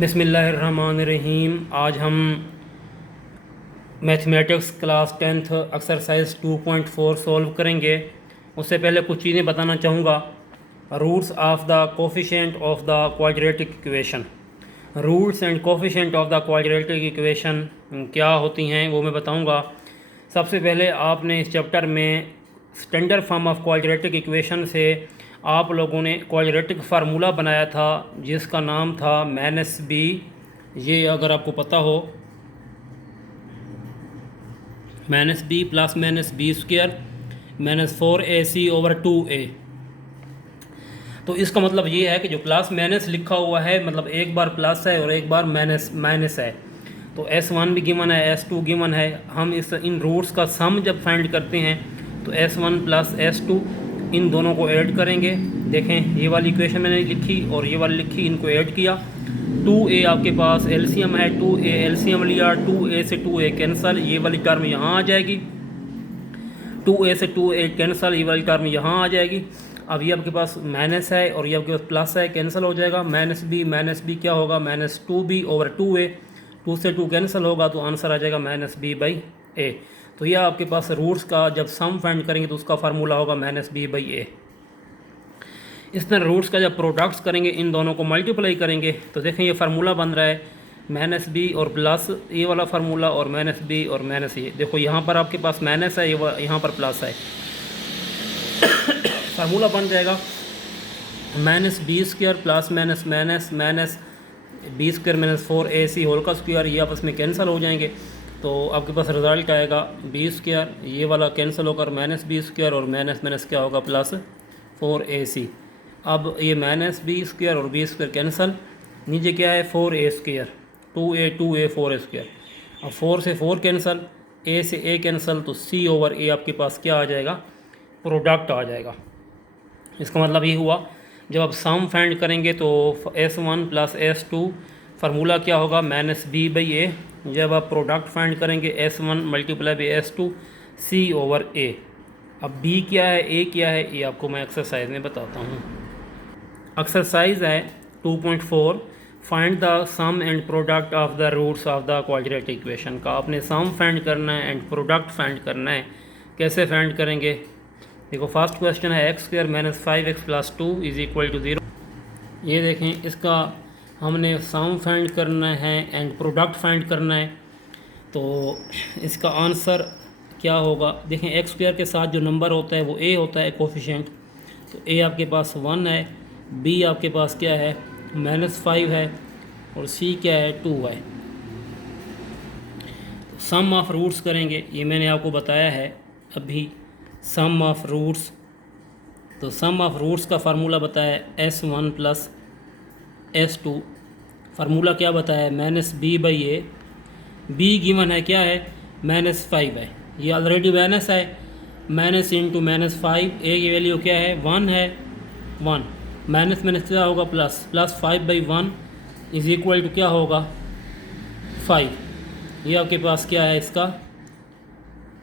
बिस्मिल्लाहिर्रहमानिर्रहीम। आज हम mathematics class 10th exercise 2.4 solve करेंगे। उससे पहले कुछ चीज़ें बताना चाहूँगा। Roots of the coefficient of the quadratic equation, roots and coefficient of the quadratic equation क्या होती हैं वो मैं बताऊँगा। सबसे पहले आपने इस चैप्टर में standard form of quadratic equation से आप लोगों ने क्वाड्रेटिक फार्मूला बनाया था जिसका नाम था -b। ये अगर आपको पता हो, -b plus -b square -4ac/2a। तो इसका मतलब ये है कि जो प्लस माइनस लिखा हुआ है मतलब एक बार प्लस है और एक बार माइनस है। तो S1 भी गिवन है, S2 गिवन है। हम इन रूट्स का सम जब फाइंड करते हैं तो S1 प्लस S2 इन दोनों को ऐड करेंगे। देखें, ये वाली इक्वेशन मैंने लिखी और ये वाली लिखी, इनको ऐड किया। 2a आपके पास एलसीएम है, 2a एलसीएम लिया, 2a से 2a कैंसल, ये वाली टर्म यहाँ आ जाएगी। 2a से 2a कैंसल, ये वाली टर्म यहाँ आ जाएगी। अब ये आपके पास माइनस है और ये आपके पास प्लस है, कैंसिल हो जाएगा। -b क्या होगा, -2b/2a। 2 से 2 कैंसिल होगा तो आंसर आ जाएगा -b/a। तो यह आपके पास रूट्स का जब सम फाइंड करेंगे तो उसका फार्मूला होगा -b/a। इस तरह रूट्स का जब प्रोडक्ट्स करेंगे, इन दोनों को मल्टीप्लाई करेंगे तो देखें ये फार्मूला बन रहा है -b और प्लस ये वाला फार्मूला और -b और माइनस ये। देखो यहाँ पर आपके पास माइनस है, ये यहाँ पर प्लस है। फार्मूला बन जाएगा -b² plus minus b² -4ac whole का स्क्वायर। ये आपस में कैंसिल हो जाएंगे तो आपके पास रिजल्ट आएगा b², ये वाला कैंसिल होकर -b² और माइनस क्या होगा +4ac। अब ये -b² और b² कैंसिल, नीचे क्या है 4a², 2a 4a²। अब 4 से 4 कैंसिल, a से a कैंसिल, तो c/a आपके पास क्या आ जाएगा, प्रोडक्ट आ जाएगा। इसका मतलब ये हुआ जब आप सम फाइंड करेंगे तो S1 प्लस S2 फार्मूला क्या होगा -b/a। जब आप प्रोडक्ट फाइंड करेंगे S1 × S2 c/a। अब b क्या है, a क्या है, ये आपको मैं एक्सरसाइज में बताता हूँ। एक्सरसाइज है 2.4, find the sum and product of the roots of the quadratic equation का आपने सम फाइंड करना है एंड प्रोडक्ट फाइंड करना है। कैसे फाइंड करेंगे, देखो फर्स्ट क्वेश्चन है x² - 5x + 2 = 0। ये देखें, इसका हमने सम फाइंड करना है एंड प्रोडक्ट फाइंड करना है। तो इसका आंसर क्या होगा, देखें x² के साथ जो नंबर होता है वो a होता है कोफिशिएंट। तो a आपके पास 1 है, b आपके पास क्या है -5 है और c क्या है 2 है। सम ऑफ रूट्स करेंगे, ये मैंने आपको बताया है अभी, सम ऑफ रूट्स। तो सम ऑफ रूट्स का फार्मूला बताया S1 प्लस S2। फार्मूला क्या बताया -b/a। b गिवन है क्या है -5 है, ये ऑलरेडी माइनस है, माइनस इंटू -5, a की वैल्यू क्या है 1 है, 1 माइनस क्या होगा प्लस 5/1 = क्या होगा 5। ये आपके पास क्या है, इसका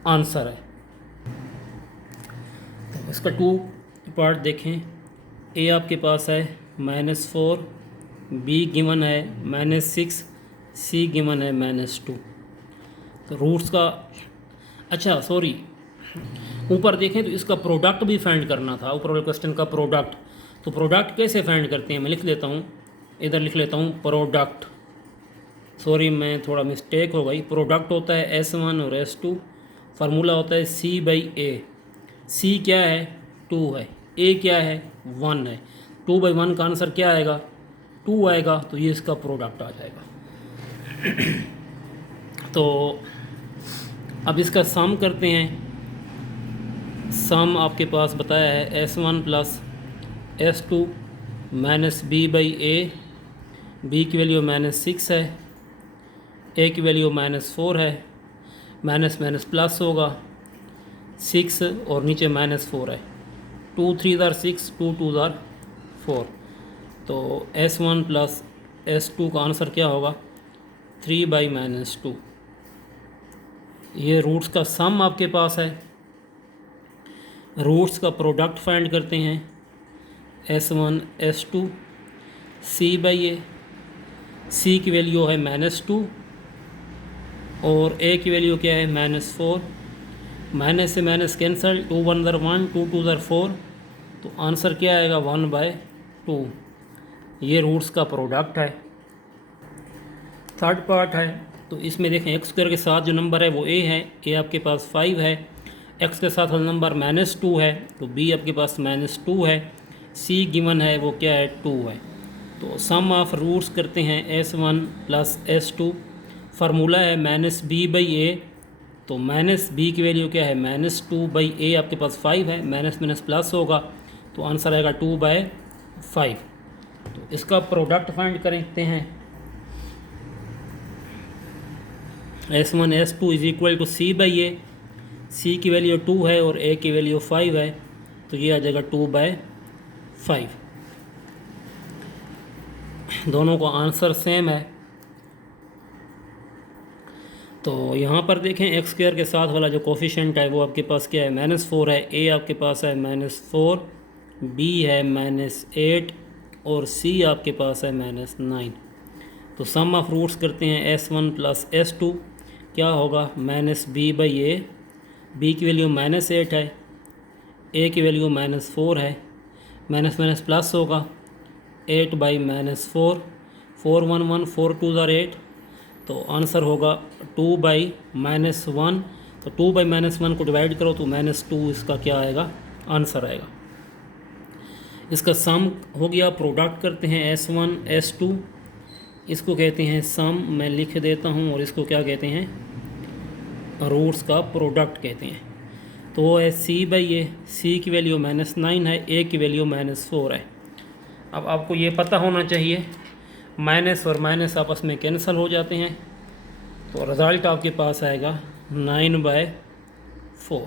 आंसर है। इसका 2 पार्ट देखें, a आपके पास है -4, b गिवन है -6, c गिवन है -2। तो रूट्स का, अच्छा सॉरी, ऊपर देखें तो इसका प्रोडक्ट भी फाइंड करना था, ऊपर वाले क्वेश्चन का प्रोडक्ट। तो प्रोडक्ट कैसे फाइंड करते हैं, मैं लिख लेता हूँ, इधर लिख लेता हूँ प्रोडक्ट। सॉरी मैं थोड़ा मिस्टेक हो गई। प्रोडक्ट होता है S1 और S2, फार्मूला होता है c/a। c क्या है 2 है, a क्या है 1 है, 2/1 का आंसर क्या आएगा 2 आएगा। तो ये इसका प्रोडक्ट आ जाएगा। तो अब इसका सम करते हैं। सम आपके पास बताया है S1 plus S2 -b/a। b की वैल्यू -6 है, a की वैल्यू -4 है, माइनस प्लस होगा 6 और नीचे -4 है, 2 3 * 6, 2 2 * 4। तो S1 प्लस S2 का आंसर क्या होगा 3/-2। ये रूट्स का सम आपके पास है। रूट्स का प्रोडक्ट फाइंड करते हैं S1 S2 c/a। सी की वैल्यू है -2 और ए की वैल्यू क्या है -4। माइनस से माइनस कैंसल, 2 1 ज़र 1, 2 2 ज़र 4, तो आंसर क्या आएगा 1/2। ये रूट्स का प्रोडक्ट है। थर्ड पार्ट है, तो इसमें देखें एक्स स्क्वायर के साथ जो नंबर है वो ए है, ए आपके पास 5 है। एक्स के साथ वाला नंबर -2 है, तो बी आपके पास -2 है। सी गिवन है वो क्या है 2 है। तो सम ऑफ रूट्स करते हैं S1 + S2। फार्मूला है -b/a, तो -b की वैल्यू क्या है -2/a, आपके पास 5 है, माइनस माइनस प्लस होगा, तो आंसर आएगा 2/5। तो इसका प्रोडक्ट फाइंड करते हैं। S1 S2 = c/a। सी की वैल्यू 2 है और ए की वैल्यू 5 है, तो ये आ जाएगा 2/5। दोनों का आंसर सेम है। तो यहाँ पर देखें एक्स स्क्वायर के साथ वाला जो कोफिशिएंट है वो आपके पास क्या है -4 है, ए आपके पास है -4, बी है -8 और सी आपके पास है -9। तो सम ऑफ रूट्स करते हैं S1 + S2, क्या होगा -b/a। बी की वैल्यू -8 है, ए की वैल्यू -4 है, माइनस माइनस प्लस होगा, 8/-4, 4 1 1, 4 2 ज़र 8, तो आंसर होगा 2/-1। तो 2/-1 को डिवाइड करो तो -2 इसका क्या आएगा आंसर आएगा। इसका सम हो गया। प्रोडक्ट करते हैं S1 S2, इसको कहते हैं सम, मैं लिख देता हूँ, और इसको क्या कहते हैं रूट्स का प्रोडक्ट कहते हैं। तो वो है c/a। सी की वैल्यू -9 है, ए की वैल्यू -4 है। अब आपको ये पता होना चाहिए माइनस और माइनस आपस में कैंसिल हो जाते हैं, तो रिज़ल्ट आपके पास आएगा 9/4।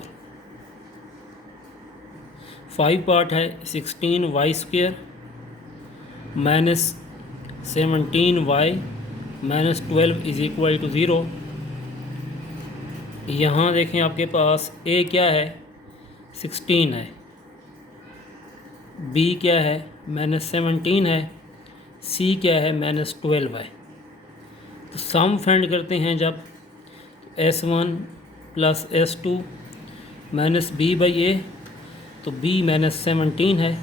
5 पार्ट है, 16y² -17y -12 = 0। यहाँ देखें आपके पास ए क्या है 16 है, बी क्या है -17 है, सी क्या है -12 है। तो सम फाइंड करते हैं जब S1 + S2 -b/a, तो b -17 है,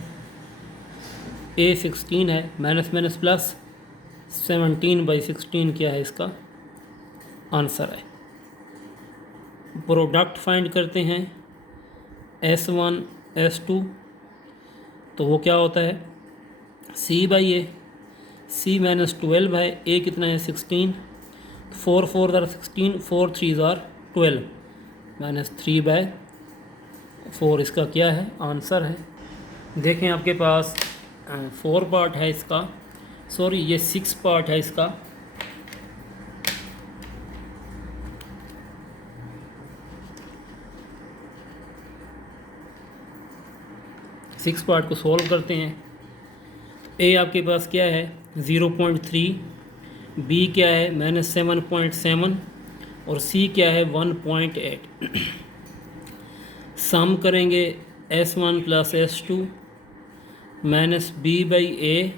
a 16 है, माइनस माइनस प्लस 17/16 क्या है इसका आंसर है। प्रोडक्ट फाइंड करते हैं S1 S2, तो वो क्या होता है c/a। c -12 है, a कितना है 16, 4 4 ज़र 16, 4 3 ज़र 12, -3/4 इसका क्या है आंसर है। देखें आपके पास 4 पार्ट है इसका, सॉरी ये 6 पार्ट है इसका। सिक्स पार्ट को सॉल्व करते हैं। ए आपके पास क्या है 0.3, बी क्या है -7.7 और सी क्या है 1.8। सम करेंगे S1 + S2 -b/a,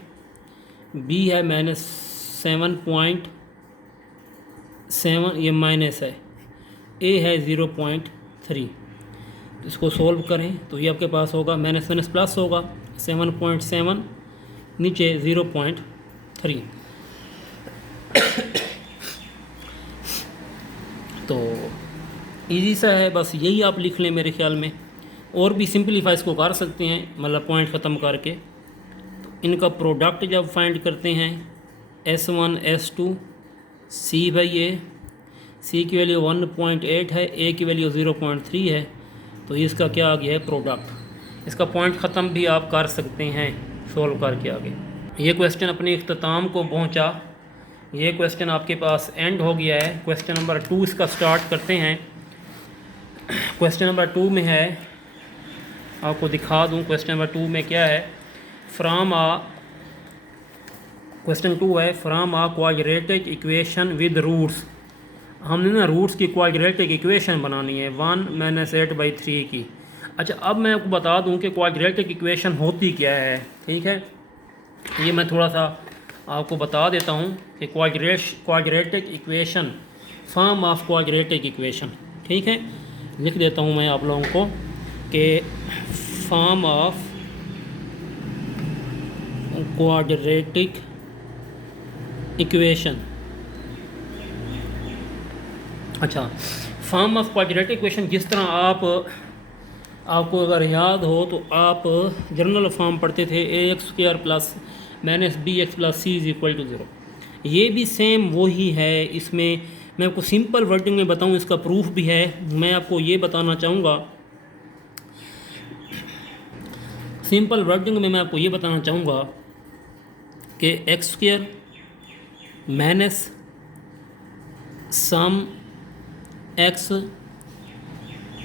बी है -7.7, ये माइनस है, ए है 0.3। इसको सोल्व करें तो ये आपके पास होगा माइनस माइनस प्लस होगा, 7.7 नीचे 0.3। तो इजी सा है, बस यही आप लिख लें मेरे ख्याल में। और भी सिंपलीफाई इसको कर सकते हैं, मतलब पॉइंट ख़त्म करके। तो इनका प्रोडक्ट जब फाइंड करते हैं S1 S2 c/a, सी की वैल्यू 1.8 है, ए की वैल्यू 0.3 है, तो इसका क्या आ गया है प्रोडक्ट। इसका पॉइंट ख़त्म भी आप कर सकते हैं सोल्व करके आगे। ये क्वेश्चन अपने इख्तिताम को पहुंचा, ये क्वेश्चन आपके पास एंड हो गया है। क्वेश्चन नंबर 2 इसका स्टार्ट करते हैं। क्वेश्चन नंबर 2 में है, आपको दिखा दूं क्वेश्चन नंबर 2 में क्या है। क्वेश्चन 2 है from a quadratic equation with roots. हमने ना रूट्स की क्वाड्रेटिक इक्वेशन बनानी है 1 - 8/3 की। अच्छा, अब मैं आपको बता दूं कि क्वाड्रेटिक इक्वेशन होती क्या है, ठीक है। ये मैं थोड़ा सा आपको बता देता हूँ कि quadratic equation, form of quadratic equation, ठीक है। लिख देता हूँ मैं आप लोगों को कि फॉर्म ऑफ क्वाड्रेटिक इक्वेशन। अच्छा, फॉर्म ऑफ क्वाड्रेटिक इक्वेशन जिस तरह आपको अगर याद हो तो आप जनरल फॉर्म पढ़ते थे ax² plus minus bx plus c is equal to 0। ये भी सेम वही है। इसमें मैं आपको सिंपल वर्डिंग में बताऊं, इसका प्रूफ भी है। मैं आपको ये बताना चाहूँगा, सिंपल वर्डिंग में मैं आपको ये बताना चाहूँगा कि x² minus sum x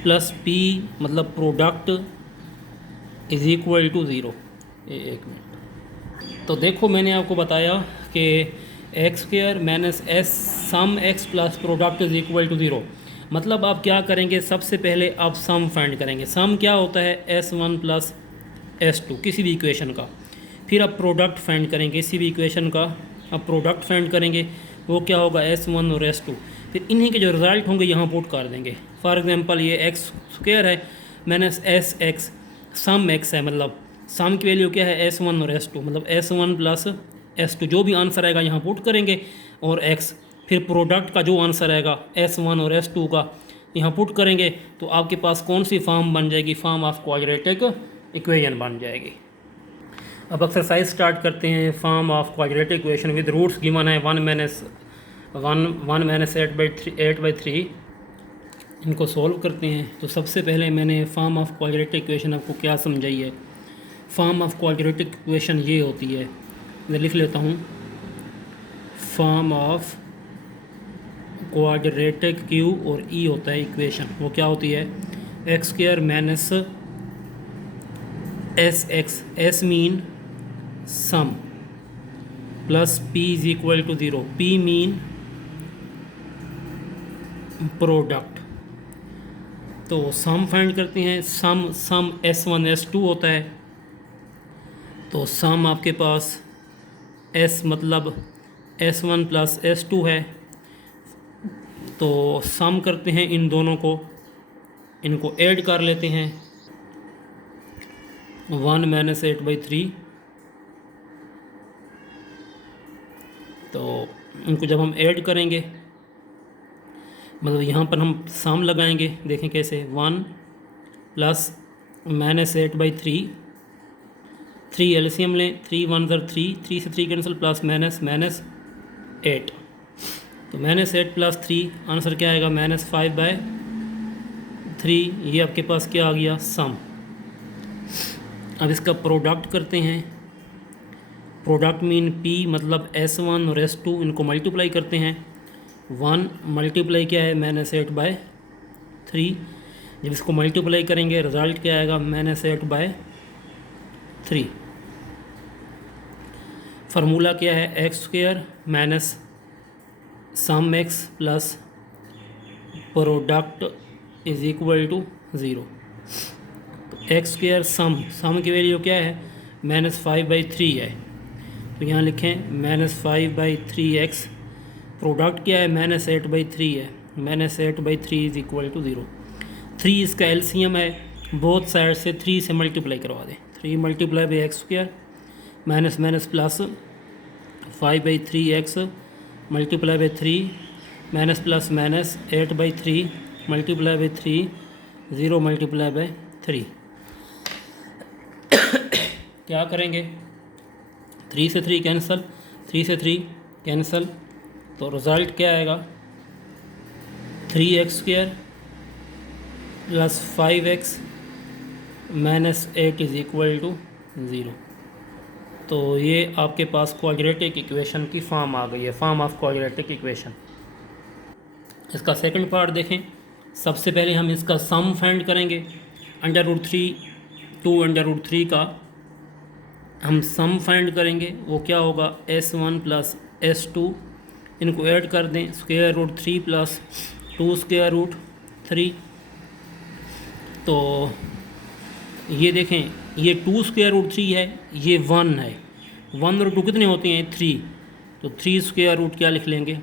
plus p मतलब प्रोडक्ट इज़ इक्वल टू 0। एक मिनट, तो देखो मैंने आपको बताया कि x² minus s sum x plus product is equal to 0। मतलब आप क्या करेंगे, सबसे पहले आप सम फाइंड करेंगे। सम क्या होता है, s1 प्लस s2 किसी भी इक्वेशन का। फिर आप प्रोडक्ट फाइंड करेंगे किसी भी इक्वेशन का, आप प्रोडक्ट फाइंड करेंगे, वो क्या होगा s1 और s2। फिर इन्हीं के जो रिज़ल्ट होंगे यहाँ पुट कर देंगे। फॉर एग्जांपल ये x² है माइनस sx, सम x है, मतलब सम की वैल्यू क्या है, s1 और s2, मतलब s1 प्लस s2 जो भी आंसर आएगा यहाँ पुट करेंगे और x। फिर प्रोडक्ट का जो आंसर आएगा s1 और s2 का यहाँ पुट करेंगे, तो आपके पास कौन सी फॉर्म बन जाएगी, फॉर्म ऑफ क्वाड्रेटिक इक्वेशन बन जाएगी। अब एक्सरसाइज स्टार्ट करते हैं। Form of quadratic equation with roots given है 1 माइनस 8/3। इनको सॉल्व करते हैं। तो सबसे पहले मैंने फॉर्म ऑफ क्वाड्रेटिक इक्वेशन आपको क्या समझाई है। फॉर्म ऑफ क्वाड्रेटिक इक्वेशन ये होती है, मैं लिख लेता हूँ, फॉर्म ऑफ क्वाड्रेटिक Q और E होता है इक्वेशन, वो क्या होती है, x² minus sx, s mean sum plus p is equal to 0, p mean product. तो सम फाइंड करते हैं। सम s1 s2 होता है, तो सम आपके पास s मतलब s1 प्लस s2 है। तो सम करते हैं इन दोनों को, इनको ऐड कर लेते हैं, 1 माइनस 8/3। तो इनको जब हम ऐड करेंगे, मतलब यहाँ पर हम सम लगाएंगे, देखें कैसे, 1 प्लस माइनस 8/3, 3 एलसीएम लें, 3 1 3, 3 से 3 कैंसिल, प्लस माइनस 8। तो माइनस 8 प्लस 3 आंसर क्या आएगा, -5/3। ये आपके पास क्या आ गया, सम। अब इसका प्रोडक्ट करते हैं। प्रोडक्ट मीन p मतलब s1 और s2, इनको मल्टीप्लाई करते हैं। 1 मल्टीप्लाई क्या है, -8/3। जब इसको मल्टीप्लाई करेंगे रिज़ल्ट क्या आएगा, -8/3। फार्मूला क्या है, x² minus sum x plus product is equal to 0। तो x² सम की वैल्यू क्या है, -5/3 है, तो यहाँ लिखें -5/3x। प्रोडक्ट क्या है, -8/3 है, -8/3 इज इक्वल टू 0। 3 इसका एलसीएम है, बोथ साइड से 3 से मल्टीप्लाई करवा दें। 3 multiply by x² minus minus plus 5/3x multiply by 3 minus plus minus 8/3 multiply by 3 0 multiply by 3। क्या करेंगे, 3 से 3 कैंसल, 3 से 3 कैंसल, तो रिज़ल्ट क्या आएगा, 3x² plus 5x minus 8 is equal to 0। तो ये आपके पास क्वाड्रेटिक इक्वेशन की फॉर्म आ गई है, फॉर्म ऑफ क्वाड्रेटिक इक्वेशन। इसका सेकंड पार्ट देखें। सबसे पहले हम इसका सम फाइंड करेंगे। √3 2 √3 का हम सम फाइंड करेंगे, वो क्या होगा, s1 प्लस s2, इनको ऐड कर दें, √3 प्लस 2√3। तो ये देखें, ये 2√3 है, ये 1 है, 1 और 2 कितने होते हैं, 3। तो 3 स्क्वायर रूट क्या लिख लेंगे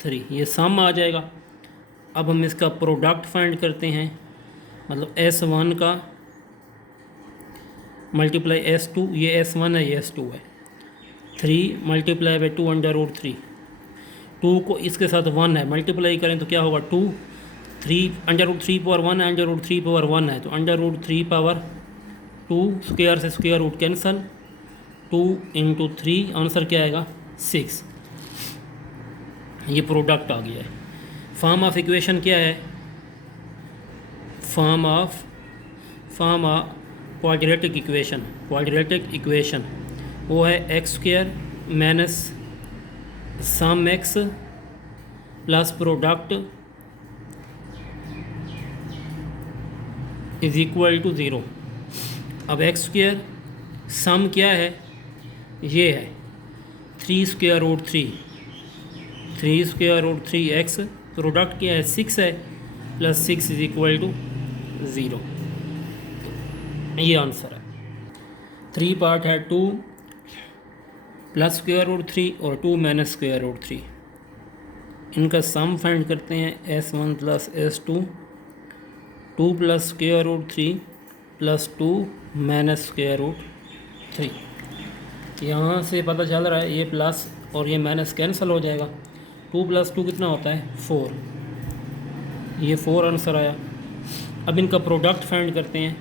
3, ये सम आ जाएगा। अब हम इसका प्रोडक्ट फाइंड करते हैं, मतलब S1 का मल्टीप्लाई S2, ये S1 है ये S2 है, 3 मल्टीप्लाई बाई 2 अंडर रूट 3, 2 को इसके साथ 1 है, मल्टीप्लाई करें तो क्या होगा 2, 3 अंडर रूट 3 पावर 1 है, अंडर रूट 3 पावर 1 है, तो अंडर रूट 3 पावर 2, स्क्वायर से square root cancel, 2 into 3, answer क्या आएगा 6। ये प्रोडक्ट आ गया है। फॉर्म ऑफ इक्वेशन क्या है, फॉर्म ऑफ क्वाड्रेटिक इक्वेशन वो है x square minus some x plus product is equal to 0। अब एक्स स्क्वायर सम क्या है, ये है 3 square root 3, 3 square root 3 x, product क्या है 6 है, प्लस 6 इज इक्वल टू 0। ये आंसर है। 3 पार्ट है 2 प्लस स्क्वायर रूट 3 और 2 माइनस स्क्वायर रूट 3, इनका सम फाइंड करते हैं S1 plus S2, 2 plus square root 3 plus 2 minus square root 3। यहाँ से पता चल रहा है ये प्लस और ये माइनस कैंसिल हो जाएगा, 2 प्लस 2 कितना होता है 4, ये 4 आंसर आया। अब इनका प्रोडक्ट फाइंड करते हैं,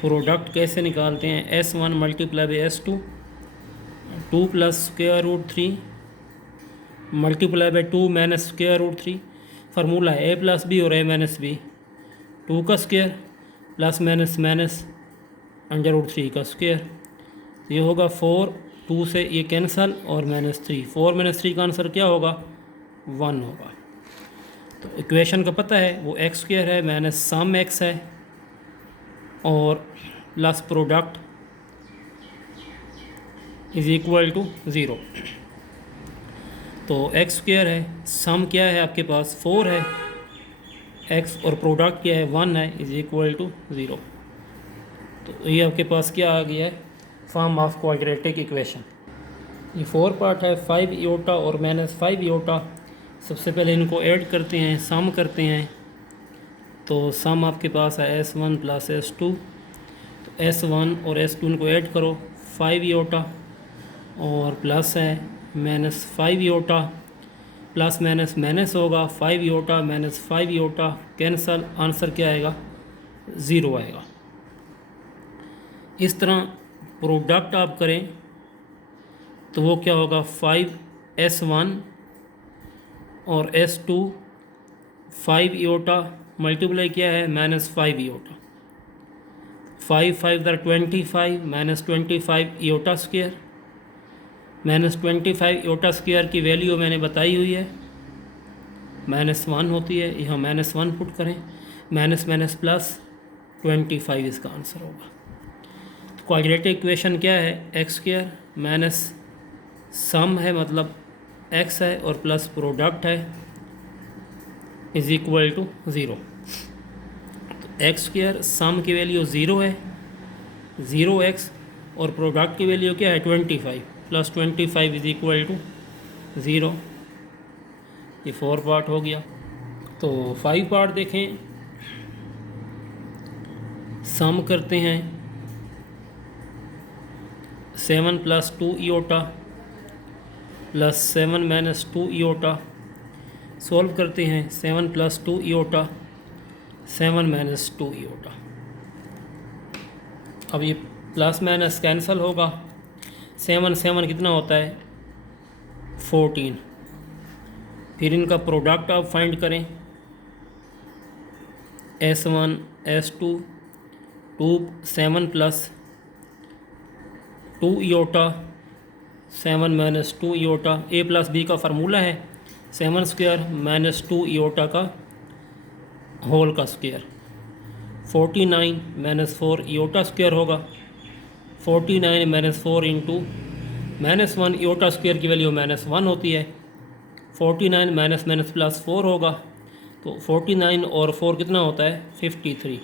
प्रोडक्ट कैसे निकालते हैं, S1 multiply by S2, 2 plus square root 3 multiply by 2 minus square root 3, formula है A प्लस बी और A माइनस बी, 2 का square plus minus minus under root 3 का स्क्वायर, ये होगा 4, 2 से ये कैंसल और माइनस 3, 4 माइनस 3 का आंसर क्या होगा 1 होगा। तो इक्वेशन का पता है वो एक्स स्क्वायर है माइनस सम एक्स है और plus product is equal to 0। तो एक्स स्क्वायर है, सम क्या है आपके पास 4 है एक्स और प्रोडक्ट क्या है 1 है, इज इक्वल टू 0। तो ये आपके पास क्या आ गया है, फॉर्म ऑफ क्वाड्रेटिक इक्वेशन। ये 4 पार्ट है, 5 इयोटा और माइनस 5 इयोटा। सबसे पहले इनको ऐड करते हैं, सम करते हैं, तो सम आपके पास है S1 प्लस S2, तो S1 और S2 इनको ऐड करो 5 इयोटा और प्लस है माइनस 5 इयोटा, प्लस माइनस माइनस होगा 5 इयोटा माइनस 5 इयोटा कैंसल, आंसर क्या आएगा 0 आएगा। इस तरह प्रोडक्ट आप करें तो वो क्या होगा 5S1 और S2, 5 इयोटा मल्टीप्लाई क्या है माइनस 5 इयोटा, 5 5 दर 25 माइनस 25 इयोटा स्क्वायर, माइनस 25 इयोटा स्क्वायर की वैल्यू मैंने बताई हुई है -1 होती है, यहाँ -1 पुट करें, माइनस माइनस प्लस 25 इसका आंसर होगा। तो क्वाड्रेटिक इक्वेशन क्या है, एक्स स्क्वायर माइनस सम है मतलब एक्स है और प्लस प्रोडक्ट है इज इक्वल टू 0। तो एक्स स्क्वायर सम की वैल्यू 0 है, 0x और प्रोडक्ट की वैल्यू क्या है 25 प्लस 25 इज इक्वल टू 0। ये 4 पार्ट हो गया। तो 5 पार्ट देखें, सम करते हैं 7 प्लस 2 इयोटा प्लस 7 माइनस 2 इयोटा, सॉल्व करते हैं 7 प्लस 2 इयोटा 7 माइनस 2 इयोटा। अब ये प्लस माइनस कैंसिल होगा, 7 7 कितना होता है 14। फिर इनका प्रोडक्ट आप फाइंड करें, S1 S2 2 7 plus 2 iota 7 minus 2 iota, A plus B का फार्मूला है 7 स्क्वायर माइनस 2 इयोटा का होल का स्क्वायर, 49 माइनस 4 इयोटा स्क्वायर होगा, 49 माइनस 4 इंटू -1 इयोटा स्क्वायर की वैल्यू -1 होती है, 49 माइनस माइनस प्लस 4 होगा, तो 49 और 4 कितना होता है 53।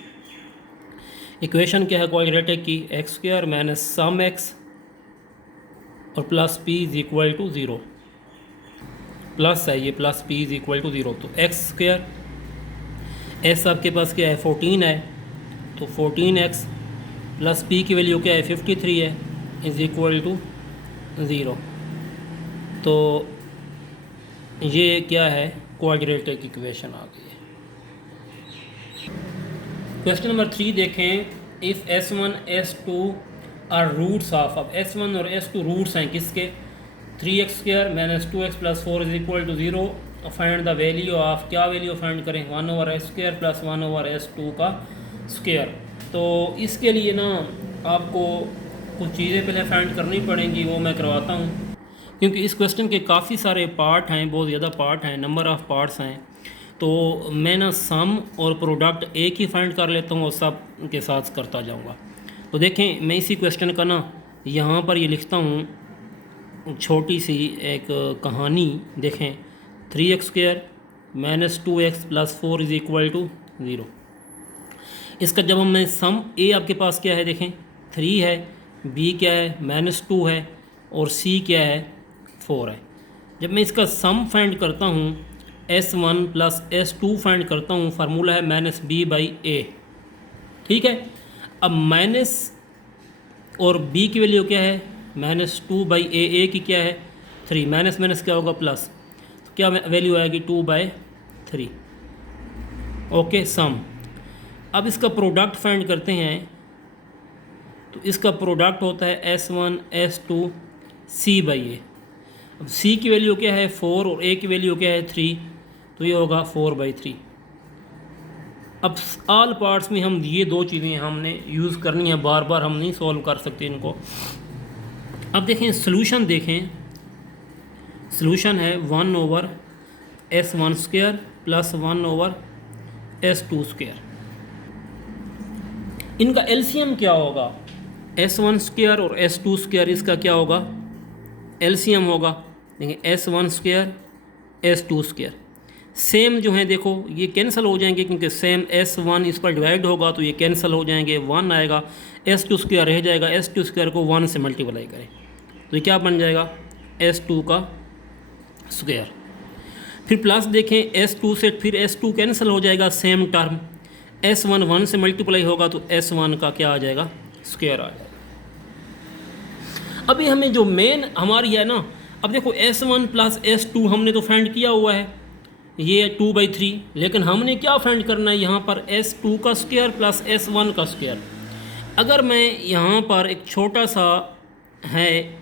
इक्वेशन क्या है क्वाड्रेटिक की, एक्स स्क्वायर माइनस सम एक्स और plus P is equal to zero, plus है ये, plus P is equal to zero. तो एक्स स्क्वायर, एस आपके पास क्या है 14 है, तो 14x प्लस पी की वैल्यू क्या है 53 है, इज़ इक्वल टू ज़ीरो। तो ये क्या है, क्वाड्रेटिक इक्वेशन आ गई है। क्वेश्चन नंबर 3 देखें, if S1 S2 are roots of, अब S1 और S2 रूट्स हैं किसके, 3x square minus 2x plus 4 is equal to zero. Find the value of, क्या वैल्यू फाइंड करें, 1/s स्क्वायर प्लस 1/s2 का स्क्वायर। तो इसके लिए ना आपको कुछ चीज़ें पहले फाइंड करनी पड़ेंगी, वो मैं करवाता हूँ, क्योंकि इस क्वेश्चन के काफ़ी सारे पार्ट हैं, बहुत ज़्यादा पार्ट हैं, नंबर ऑफ़ पार्ट्स हैं। तो मैं ना सम और प्रोडक्ट एक ही फाइंड कर लेता हूँ और सब के साथ करता जाऊँगा। तो देखें, मैं इसी क्वेश्चन का ना यहाँ पर ये लिखता हूँ छोटी सी एक कहानी। देखें, 3x square minus 2x plus 4 is equal to zero. इसका जब हम मैं सम, ए आपके पास क्या है, देखें 3 है, बी क्या है -2 है, और सी क्या है 4 है। जब मैं इसका सम फाइंड करता हूँ, S1 प्लस S2 फाइंड करता हूँ, फार्मूला है -b/a, ठीक है। अब माइनस और b की वैल्यू क्या है -2/a, a की क्या है 3, माइनस माइनस क्या होगा प्लस, तो क्या वैल्यू आएगी 2/3। ओके, सम। अब इसका प्रोडक्ट फाइंड करते हैं, तो इसका प्रोडक्ट होता है S1 S2 c/a। अब c की वैल्यू क्या है 4 और a की वैल्यू क्या है 3, तो ये होगा 4/3। अब ऑल पार्ट्स में हम ये दो चीज़ें हमने यूज़ करनी है, बार बार हम नहीं सॉल्व कर सकते इनको। अब देखें सॉल्यूशन, देखें सॉल्यूशन है 1/s1 square plus 1/s2 square. इनका एलसीएम क्या होगा, S1 स्क्वायर और S2 स्क्वायर, इसका क्या होगा एलसीएम होगा। देखिए S1 square S2 square same जो है, देखो ये कैंसिल हो जाएंगे, क्योंकि सेम S1 इस पर डिवाइड होगा तो ये कैंसिल हो जाएंगे, 1 आएगा, S2 स्क्वायर रह जाएगा, S2 स्क्वायर को 1 से मल्टीप्लाई करें तो ये क्या बन जाएगा S2 का स्क्वायर। फिर प्लस देखें S2 से, फिर S2 कैंसिल हो जाएगा, सेम टर्म, S1 1 से मल्टीप्लाई होगा तो S1 का क्या आ जाएगा स्क्वायर आ जाएगा। अभी हमें जो मेन हमारी है ना, अब देखो S1 प्लस S2 हमने तो फाइंड किया हुआ है, ये 2/3, लेकिन हमने क्या फाइंड करना है यहाँ पर S2 का स्क्वायर प्लस S1 का स्क्वायर। अगर मैं यहाँ पर एक छोटा सा है,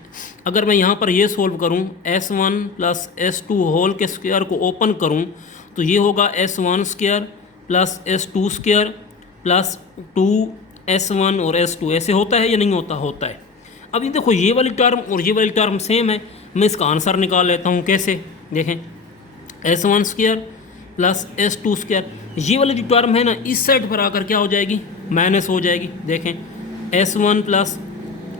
अगर मैं यहाँ पर ये सोल्व करूँ, S1 प्लस S2 होल के स्क्वायर को ओपन करूँ तो ये होगा S1 square plus S2 square plus 2S1 और S2। ऐसे होता है या नहीं होता, होता है। अब ये देखो, ये वाली टर्म और ये वाली टर्म सेम है, मैं इसका आंसर निकाल लेता हूँ। कैसे, देखें S1 square plus S2 square, ये वाली जो टर्म है ना इस साइड पर आकर क्या हो जाएगी माइनस हो जाएगी। देखें S1 plus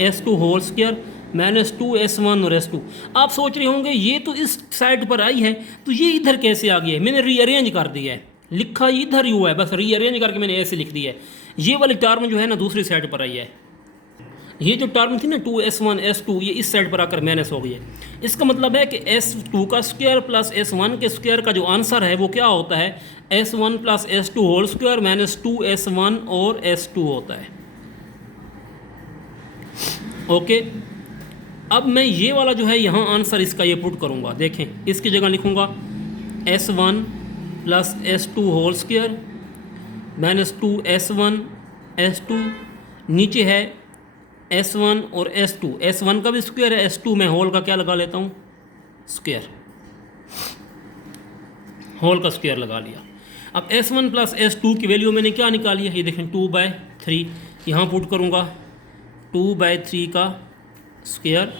S2 whole square minus 2S1 और S2। आप सोच रहे होंगे ये तो इस साइड पर आई है, तो ये इधर कैसे आ गया है, मैंने रीअरेंज कर दिया है, लिखा इधर ही हुआ है, बस रीअरेंज करके मैंने ऐसे लिख दिया है। ये वाली टर्म जो है ना दूसरी साइड पर आई है, ये जो टर्म थी ना 2S1 S2, ये इस साइड पर आकर माइनस हो गई है। इसका मतलब है कि S2 का स्क्वायर प्लस S1 के स्क्वायर का जो आंसर है वो क्या होता है S1 plus S2 whole square minus 2S1 और S2 होता है। ओके, अब मैं ये वाला जो है यहाँ आंसर इसका ये पुट करूँगा। देखें, इसकी जगह लिखूँगा S1 plus S2 whole square minus 2S1 S2, नीचे है S1 और S2, S1 का भी स्क्वायर है, S2 में होल का क्या लगा लेता हूँ स्क्वायर, होल का स्क्वायर लगा लिया। अब S1 प्लस S2 की वैल्यू मैंने क्या निकाली है, ये देखें 2/3, यहाँ पुट करूँगा 2/3 का स्क्वायर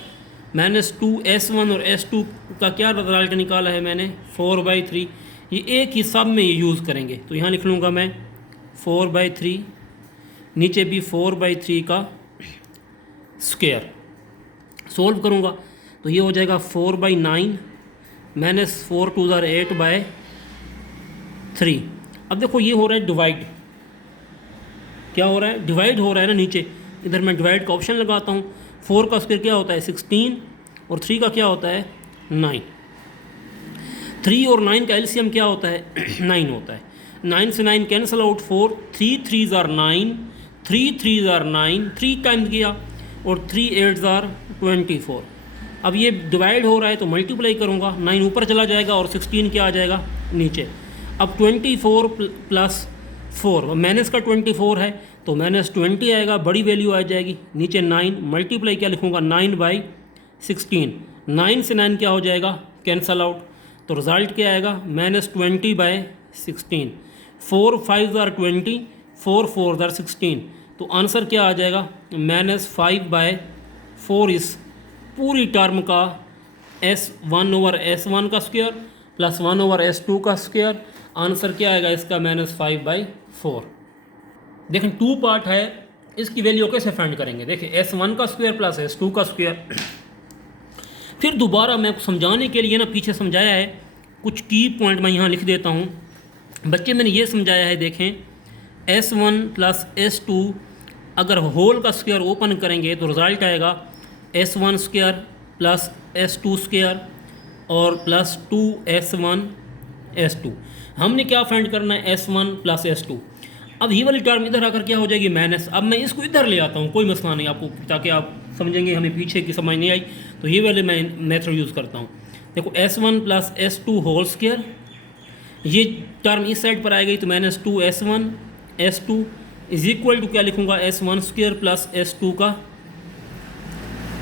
माइनस 2S1 और S2 का क्या रिजल्ट निकाला है मैंने 4/3। ये एक ही सब में ये यूज़ करेंगे, तो यहाँ लिख लूँगा मैं 4/3, नीचे भी 4/3 का स्क्वायर। सोल्व करूँगा तो ये हो जाएगा 4/9 माइनस 4 2 8/3। अब देखो ये हो रहा है डिवाइड, क्या हो रहा है डिवाइड हो रहा है ना नीचे, इधर मैं डिवाइड का ऑप्शन लगाता हूँ। 4 का स्क्वायर क्या होता है 16, और 3 का क्या होता है 9। 3 और 9 का एलसीएम क्या होता है 9 होता है। 9 से 9 cancel out 4, 3 3 are 9, 3 3 are 9, 3 times गया और 3 8 आर 24। अब ये डिवाइड हो रहा है तो मल्टीप्लाई करूँगा, 9 ऊपर चला जाएगा और 16 क्या आ जाएगा नीचे। अब 24 प्लस 4 माइनस का 24 है तो -20 आएगा, बड़ी वैल्यू आ जाएगी नीचे 9 मल्टीप्लाई क्या लिखूँगा 9/16। 9 से 9 क्या हो जाएगा कैंसल आउट, तो रिज़ल्ट क्या आएगा -20/16। 4 5 आर 20, 4 4 आर 16, तो आंसर क्या आ जाएगा -5/4 इस पूरी टर्म का S1/S1 का स्क्वायर प्लस 1/S2 का स्क्वायर। आंसर क्या आएगा इसका -5/4। देखें 2 पार्ट है, इसकी वैल्यू कैसे फाइंड करेंगे। देखिए S1 का स्क्वायर प्लस S2 का स्क्वायर। फिर दोबारा मैं समझाने के लिए ना पीछे समझाया है, कुछ की पॉइंट मैं यहाँ लिख देता हूँ। बच्चे मैंने ये समझाया है, देखें S1 प्लस S2 अगर होल का स्क्वायर ओपन करेंगे तो रिज़ल्ट आएगा S1 square plus S2 square और प्लस 2S1 S2। हमने क्या फाइंड करना है S1 प्लस S2। अब ये वाली टर्म इधर आकर क्या हो जाएगी माइनस। अब मैं इसको इधर ले आता हूँ, कोई मसला नहीं आपको, ताकि आप समझेंगे, हमें पीछे की समझ नहीं आई तो ये वाले मैं मेथड यूज़ करता हूँ। देखो S1 plus S2 whole square, ये टर्म इस साइड पर आ गई तो -2S1 S2 is equal to क्या लिखूँगा S1 स्क्वायर प्लस S2 का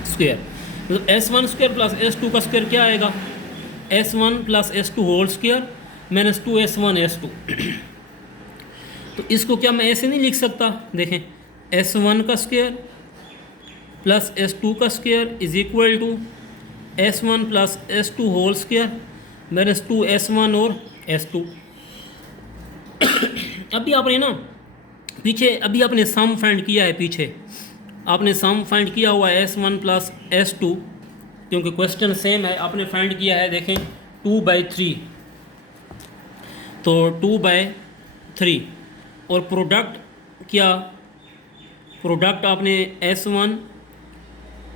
स्क्वायर। मतलब S1 स्क्वायर प्लस S2 का स्क्वायर क्या आएगा S1 plus S2 whole square -2S1 S2। तो इसको क्या मैं ऐसे नहीं लिख सकता, देखें S1 का स्क्वायर प्लस S2 का square is equal to S1 plus S2 whole square -2S1 और S2। अभी आपने ना पीछे अभी आपने सम फाइंड किया है, पीछे आपने सम फाइंड किया हुआ है S1 प्लस S2, क्योंकि क्वेश्चन सेम है। आपने फाइंड किया है, देखें 2/3, तो 2/3 और प्रोडक्ट क्या, प्रोडक्ट आपने S1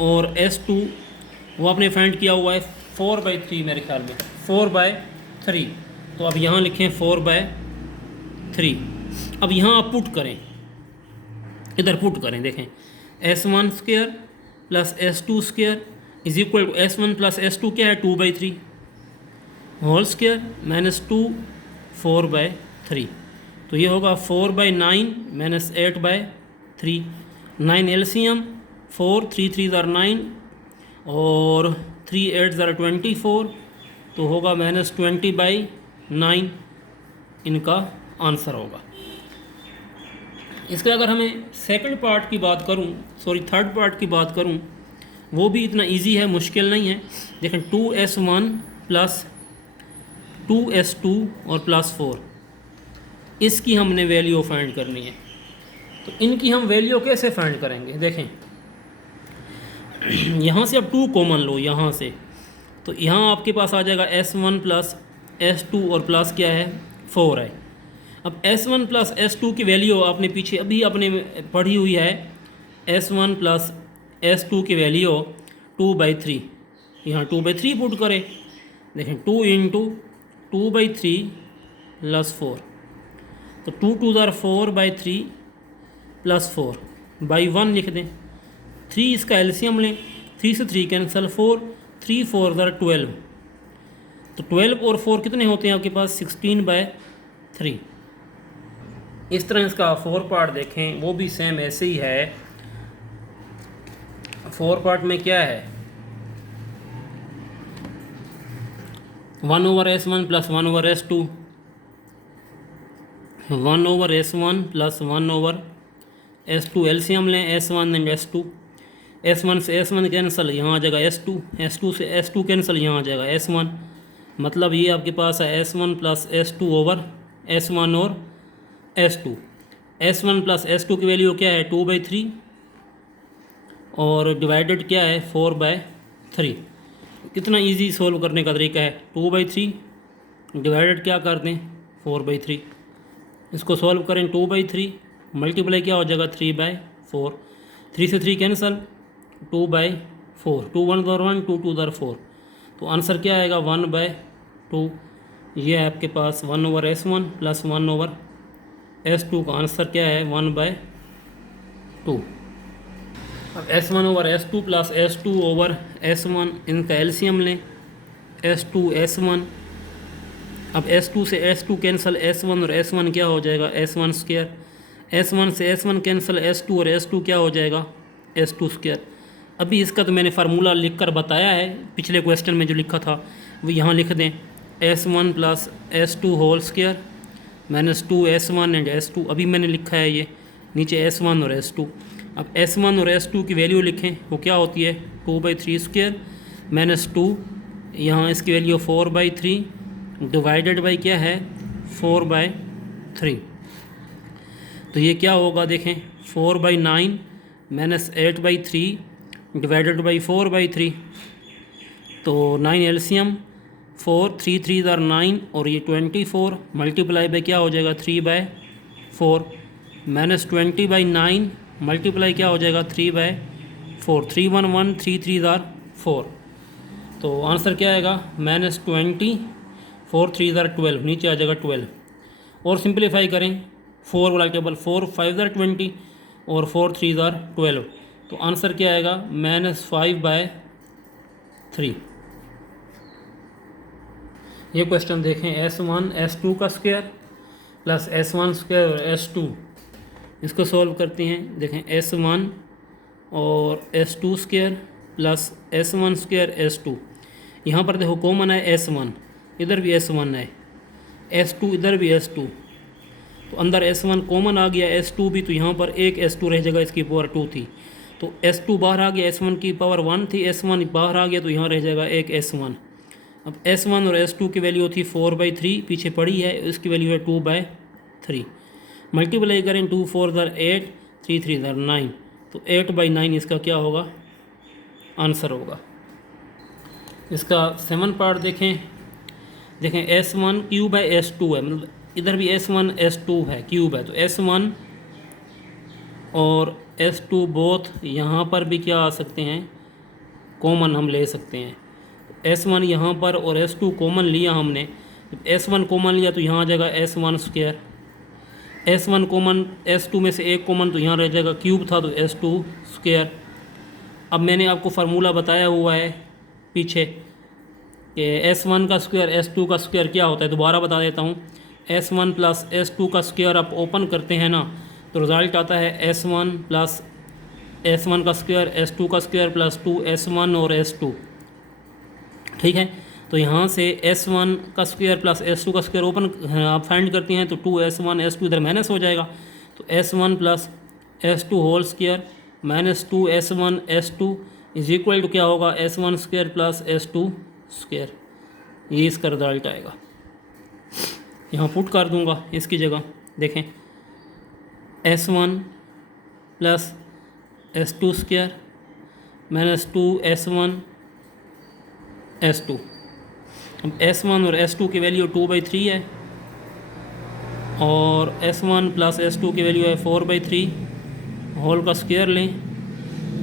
और S2 वो आपने फाइंड किया हुआ है 4/3, मेरे ख्याल में 4/3। तो अब यहाँ लिखें 4/3। अब यहाँ आप पुट करें, इधर पुट करें, देखें S1 square plus S2 square is equal to S1 plus S2 क्या है 2/3 होल स्क्वायर -2 4/3। तो ये होगा 4/9 -8/3। 9 एलसीएम 4 3 3 आर 9 और 3 8 आर 24, तो होगा -20/9 इनका आंसर होगा। इसका अगर हमें सेकंड पार्ट की बात करूं, थर्ड पार्ट की बात करूं, वो भी इतना इजी है, मुश्किल नहीं है। देखें 2S1 प्लस 2S2 और प्लस 4, इसकी हमने वैल्यू फाइंड करनी है। तो इनकी हम वैल्यू कैसे फाइंड करेंगे, देखें यहाँ से अब 2 कॉमन लो यहाँ से, तो यहाँ आपके पास आ जाएगा S1 प्लस S2 और प्लस क्या है 4 है। अब S1 प्लस S2 की वैल्यू आपने पीछे अभी आपने पढ़ी हुई है, S1 प्लस S2 की वैल्यू 2/3। यहाँ 2/3 पुट करें, देखें 2 × 2/3 प्लस 4, तो 2 2 आर 4/3 प्लस 4/1 लिख दें। 3 इसका एलसीएम लें, 3 से 3 कैंसिल, 4 3 4 आर 12, तो 12 और 4 कितने होते हैं आपके पास 16/3। इस तरह इसका 4 पार्ट देखें, वो भी सेम ऐसे ही है। 4 पार्ट में क्या है 1/S1 plus 1/S2, 1/S1 plus 1/S2 LCM लें S1 एंड S2। S1 से S1 कैंसिल, यहाँ आ जाएगा S2, S2 से S2 कैंसिल, यहाँ आ जाएगा S1। मतलब ये आपके पास है S1 plus S2 over S1 और S2। S1 प्लस S2 की वैल्यू क्या है 2/3 और डिवाइडेड क्या है 4/3। कितना इजी सोल्व करने का तरीका है, 2/3 डिवाइडेड क्या कर दें 4/3। इसको सॉल्व करें 2/3 मल्टीप्लाई क्या हो जाएगा 3/4, 3 से 3 कैंसिल, 4, 2 1 दर 1, 2 2 दर 4। तो आंसर क्या आएगा 1/2। ये है आपके पास 1/S1 प्लस 1/S2 का आंसर क्या है 1/2। अब S1/S2 प्लस S2/S1 इनका एलसीएम लें, S2 S1। अब S2 से S2 कैंसिल, S1 और S1 क्या हो जाएगा S1 स्क्वायर, S1 से S1 कैंसिल, S2 और S2 क्या हो जाएगा S2 स्क्वायर। अभी इसका तो मैंने फार्मूला लिख कर बताया है, पिछले क्वेश्चन में जो लिखा था वो यहाँ लिख दें, S1 plus S2 whole square minus 2S1 and S2। अभी मैंने लिखा है ये नीचे S1 और S2। अब S1 और S2 की वैल्यू लिखें, वो क्या होती है 2/3 स्क्वायर माइनस 2, यहाँ इसकी वैल्यू 4/3 डिवाइडेड बाई क्या है 4/3। तो ये क्या होगा देखें 4/9 माइनस 8/3 डिवाइडेड बाई 4/3। तो 9 एलसीएम 4, 3 3 दर 9 और ये 24 मल्टीप्लाई बाई क्या हो जाएगा 3/4 माइनस 20/9 मल्टीप्लाई क्या हो जाएगा 3/4, 3 1 1 3 3 दर 4। तो आंसर क्या आएगा -20, 4 3 दर 12, नीचे आ जाएगा 12। और सिंप्लीफाई करें 4 वाला टेबल, 4 5 दर 20 और 4 3 दर 12। तो आंसर क्या आएगा -5/3। ये क्वेश्चन देखें, S1 S2 का स्क्वायर प्लस S1 स्क्वायर और S2, इसको सॉल्व करते हैं। देखें S1 और S2 square plus S1 square S2, यहाँ पर देखो कॉमन है S1, इधर भी S1 है, S2 इधर भी S2, तो अंदर S1 कॉमन आ गया, S2 भी, तो यहाँ पर एक S2 रह जाएगा, इसकी पावर 2 थी, तो S2 बाहर आ गया, S1 की पावर 1 थी, S1 बाहर आ गया, तो यहाँ रह जाएगा एक S1। अब S1 और S2 की वैल्यू थी 4/3, पीछे पड़ी है, इसकी वैल्यू है 2/3। मल्टीप्लाई करें 2 4 दर 8, 3 3 दर 9, तो 8/9 इसका क्या होगा आंसर होगा। इसका 7 पार्ट देखें S1 क्यूब है, S2 है, मतलब इधर भी S1 S2 है, क्यूब है, तो S1 और S2 बोथ यहाँ पर भी क्या आ सकते हैं कॉमन हम ले सकते हैं। S1 यहाँ पर और S2 कॉमन लिया हमने, S1 कॉमन लिया तो यहाँ आ जाएगा S1 square, S1 common, S2 में से एक कॉमन, तो यहाँ रह जाएगा, क्यूब था तो S2 स्क्वायर। अब मैंने आपको फार्मूला बताया हुआ है पीछे कि S1 का स्क्वायर S2 का स्क्वायर क्या होता है, दोबारा बता देता हूँ। S1 प्लस S2 का स्क्वायर आप ओपन करते हैं ना, तो रिज़ल्ट आता है S1 प्लस S1 का स्क्वायर S2 का स्क्वायर प्लस 2S1 और S2, ठीक है। तो यहाँ से S1 का स्क्वायर प्लस S2 का स्क्वायर ओपन आप फाइंड करते हैं, तो 2S1 S2 इधर माइनस हो जाएगा, तो S1 plus S2 whole square minus 2S1 S2 is equal to क्या होगा S1 square plus S2 square. ये इसका रिजल्ट आएगा। यहाँ पुट कर दूँगा इसकी जगह, देखें S1 plus S2 square minus 2S1 S2। अब S1 और S2 की वैल्यू 2/3 है और S1 प्लस S2 की वैल्यू है 4/3, होल का स्क्वायर लें,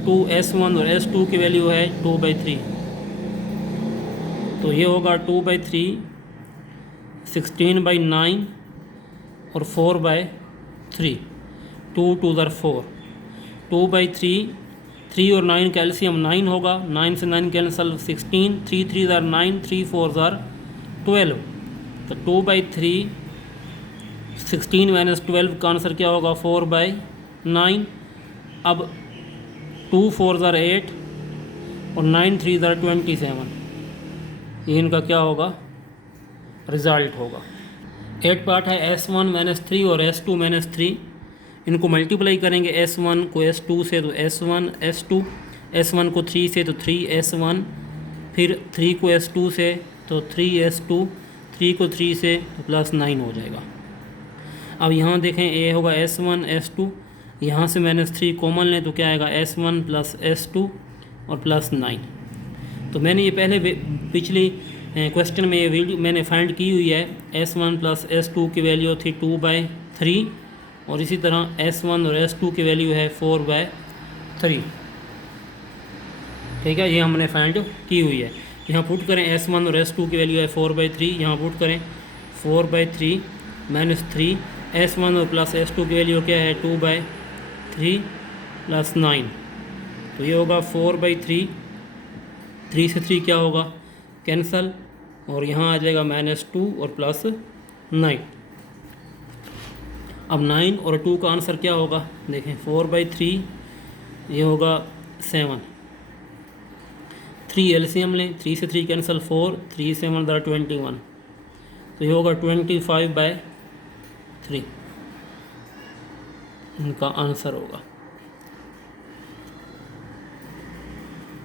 2S1 और S2 की वैल्यू है 2/3, तो ये होगा 2/3, 16/9 और 4/3, 2 2 दर 4, 2/3, 3 और 9 का एलसीएम 9 होगा, 9 से 9 कैंसल 16, 3 3 दर 9, 3 4 दर 12, तो 2/3, 16 माइनस 12 का आंसर क्या होगा 4/9। अब 2 4 दर 8 और 9 3 दर 27, ये इनका क्या होगा रिज़ल्ट होगा। 8 पार्ट है S1 माइनस 3 और S2 माइनस 3, इनको मल्टीप्लाई करेंगे, S1 को S2 से तो S1 S2, S1 को 3 से तो 3S1, फिर 3 को S2 से तो 3S2, 3 को 3 से तो +9 हो जाएगा। अब यहाँ देखें ये होगा S1 S2, यहाँ से -3 कॉमन लें तो क्या आएगा S1 प्लस S2 और +9। तो मैंने ये पहले पिछली क्वेश्चन में ये वैल्यू मैंने फाइंड की हुई है, S1 प्लस S2 की वैल्यू थी 2/3 और इसी तरह S1 और S2 की वैल्यू है 4/3। ठीक है, ये हमने फाइंड की हुई है। यहाँ पुट करें S1 और S2 की वैल्यू है 4/3, यहाँ पुट करें 4/3 -3, S1 और प्लस S2 की वैल्यू क्या है 2/3 + 9, तो ये होगा 4/3, 3 से 3 क्या होगा कैंसल, और यहाँ आ जाएगा -2 और +9। अब 9 और 2 का आंसर क्या होगा, देखें 4/3 ये होगा 7, 3 एलसीएम लें, 3 से 3 कैंसल 4, 3 7 21, तो ये होगा 25/3 इनका आंसर होगा।